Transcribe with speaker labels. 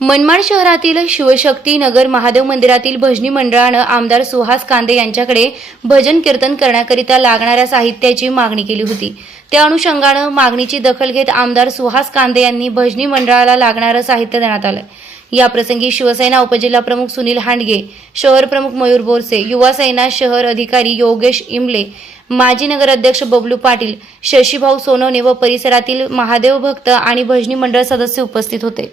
Speaker 1: मनमाड शहरातील शिवशक्ती नगर महादेव मंदिरातील भजनी मंडळानं आमदार सुहास कांदे यांच्याकडे भजन कीर्तन करण्याकरिता लागणाऱ्या साहित्याची मागणी केली होती. त्या अनुषंगानं मागणीची दखल घेत आमदार सुहास कांदे यांनी भजनी मंडळाला लागणारं साहित्य देण्यात आलं याप्रसंगी शिवसेना उपजिल्हा प्रमुख सुनील हांडगे शहर प्रमुख मयूर बोरसे युवा सेना शहर अधिकारी योगेश इमले माजी नगराध्यक्ष बबलू पाटील शशीभाऊ सोनवणे व परिसरातील महादेव भक्त आणि भजनी मंडळ सदस्य उपस्थित होते.